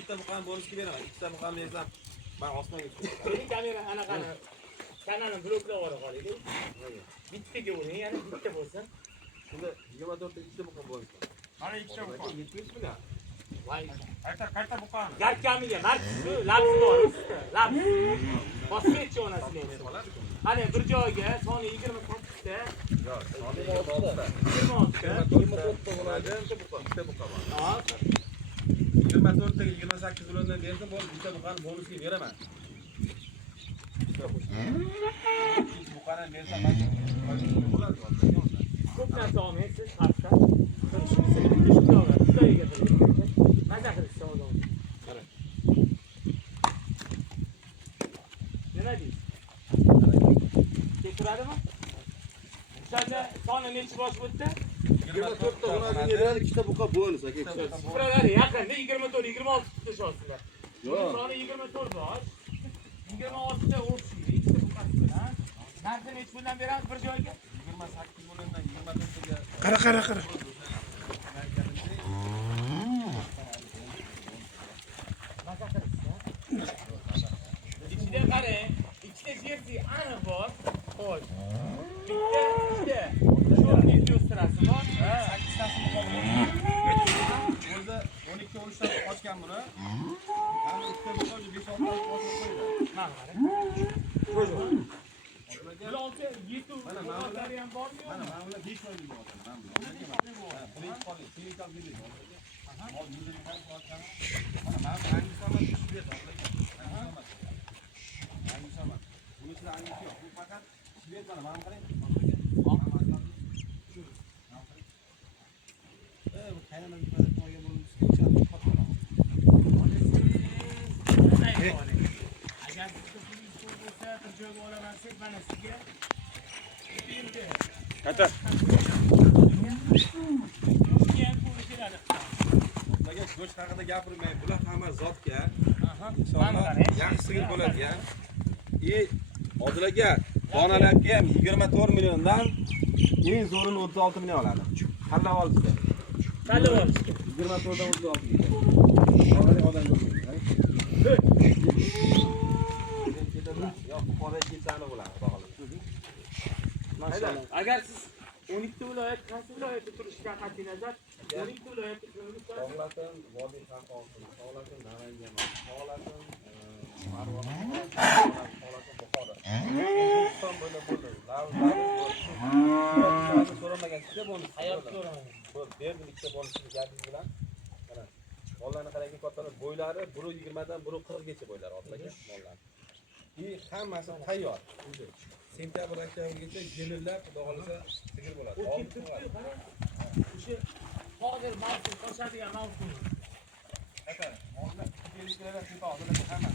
bitta buqani bonusga beraman. Ikkita buqani bersam, men osmonga chiqaman. Mening kamera anaqani kanalni bloklab yuborib qolaylik. Bittaga uring, yana bitta bo'lsin. Shunda 24 ta ikkita buqani bonus. Mana ikkita buqa. 70 million. Voy. Qayta buqa. Garkamiga markasi labs bor. Labs. Boshqacha onasiga. Qani bir joyga soni 28 ta. Yo'q, soni 26 ta. 26 ta. 24 ta bo'ladi, ikkita buqa bor. Ha. 24 taga 28 milliondan bersam bo'ldi, bitta buqani bonusga beraman. Buqani bersam bo'ladi. Ko'p narsa olmaysiz, xatda. Shunisi bitta shunday oladi. Xudoga qilib. Maza qilishsa odam. Qarang. Nima deysiz? Keturadimi? O'shanda soni necha bosh o'tdi? 24 ta onasiga beradi, ikkita buqa bonus aka. Sifralar yaqinda 24, 26 tutash ostida. Yo'q. Soni 24 bosh. 26 ta o'tishdi, ikkita buqasi bilan. Narxi necha puldan beramiz bir joyga? 28 milliondan 24 taga. Qara. İçine qarang, ikkita jersey aniq bor. Xo'sh. Bitta ikkita sho'rni illyustratsiyasi bor. 8 tasini qoldi. O'zi 12 o'rishdan ochgan buni. Mana ikkita buqa 5-6 ta ochib qo'ydi. Mana qarang. Bularga 7 buqalari ham bormi? Mana bular 5 oylik bo'ladi. Mana bular. Birinchi qoldi. Sevikal dedi. Mol yuzini ham ochgan. Mana hangisi ham shved oladi. Hangisi ham. Bunisida hangisi yo'q. Bu faqat shved mana qarang. Bu qaynonam ifodasi qo'ygan bo'lsa, ichadi qotadi. Agar bitta pulingiz ko'p bo'lsa, bir joyga olamansak, mana sizga Qayta. Ularga go'sht haqida gapirmay, bular hamma zotga. Aha. Inshaalloh yaxshi sigir bo'ladigan. Odil aka, donalarga ham 24 milliondan eng zo'rini 36 million oladi. Tanlab olishdi. Tanlab olishdi. 24 dan 36 million. Hozirgi odam ko'rmaydi. Yo'q, qora kechani bo'ladi, xudo Maşallah. Agar siz 12 viloyat, qaysi viloyatda turishdan qat'iy nazar, 12 viloyatda turishdan Xohlasin, Vodiy Xalqon, xohlasin Namangan, xohlasin Marg'ilon, xohlasin Buxoro. O'zbekiston bo'ylab bo'ldi. Lavzani so'ramagan kishi bonus. hayot so'ramagan. Berdim ikkita bonusni gapingiz bilan. Mana mollarni qarang, kattalar bo'ylari 1.20 dan 1.40 gacha bo'ylari otlagan mollar. Hammasi tayyor. Sentabr oktyabrgacha yilillab xudo xolisa sigir bo'ladi. O'sha hozir mavsum qo'shadigan mavsum. Aka, mollar 2 kilodan tepa hozirlar hamma.